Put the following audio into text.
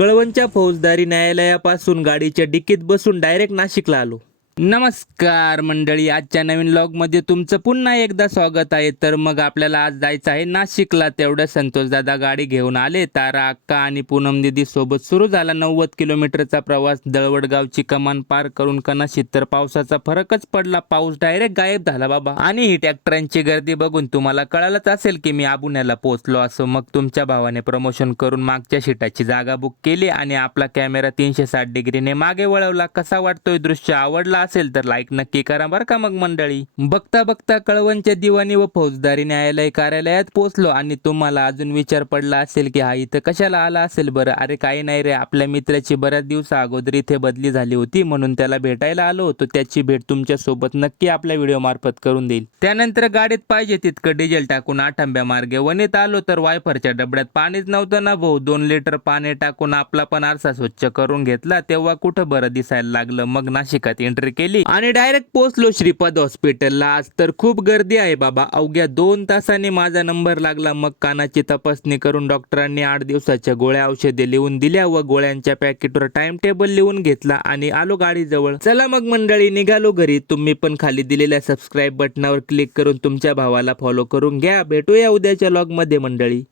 कळवणच्या फौजदारी न्यायालयापासून गाडीच्या डिकीत बसून डायरेक्ट नाशिकला आलो। नमस्कार मंडळी, आजच्या नवीन व्लॉगमध्ये तुमचं पुन्हा एकदा स्वागत आहे। तर मग आपल्याला आज जायचं आहे नाशिकला। तेवढं संतोष दादा गाडी घेऊन आले। तारा अक्का आणि पूनम दिदी सोबत सुरू झाला 90 किलोमीटरचा प्रवास। दळवडगावची कमान पार करून कनाशीत तर पावसाचा फरकच पडला। पाऊस डायरेक्ट गायब झाला बाबा। आणि ही ट्रॅक्टरांची गर्दी बघून तुम्हाला कळालंच असेल की मी आबुण्याला पोहोचलो असं। मग तुमच्या भावाने प्रमोशन करून मागच्या सीटाची जागा बुक केली आणि आपला कॅमेरा 360 डिग्रीने मागे वळवला। कसा वाटतोय दृश्य? आवडला असेल तर लाईक नक्की करा बरं का। मग मंडळी, बघता बघता कळवणच्या दिवाणी व फौजदारी न्यायालय कार्यालयात पोहोचलो। आणि तुम्हाला अजून विचार पडला असेल की हा इथं कशाला आला असेल बरं? अरे काही नाही रे, आपल्या मित्राची बऱ्याच दिवसा अगोदर इथे बदली झाली होती म्हणून त्याला भेटायला आलो होतो। त्याची भेट तुमच्या सोबत नक्की आपल्या व्हिडिओ मार्फत करून देईल। त्यानंतर गाडीत पाहिजे तितकं डिझेल टाकून आठंब्या मार्गे वणीत आलो। तर वायफरच्या डबड्यात पाणीच नव्हतं ना भाऊ। 2 लिटर पाणी टाकून आपला पण आरसा स्वच्छ करून घेतला तेव्हा कुठं बरं दिसायला लागलं। मग नाशिकात एंट्री केली आणि डायरेक्ट पोहोचलो श्रीपाद हॉस्पिटलला। आज तर खूप गर्दी आहे बाबा। अवघ्या 2 तासांनी माझा नंबर लागला। मग कानाची तपासणी करून डॉक्टरांनी 8 दिवसाच्या गोळ्या औषधे लिहून दिल्या व गोळ्यांच्या पॅकेटवर टाइम टेबल लिहून घेतला आणि आलो गाडीजवळ। चला मग मंडळी, निघालो घरी। तुम्ही पण खाली दिलेल्या सबस्क्राईब बटनावर क्लिक करून तुमच्या भावाला फॉलो करून घ्या। भेटूया उद्याच्या व्लॉग मध्ये मंडळी।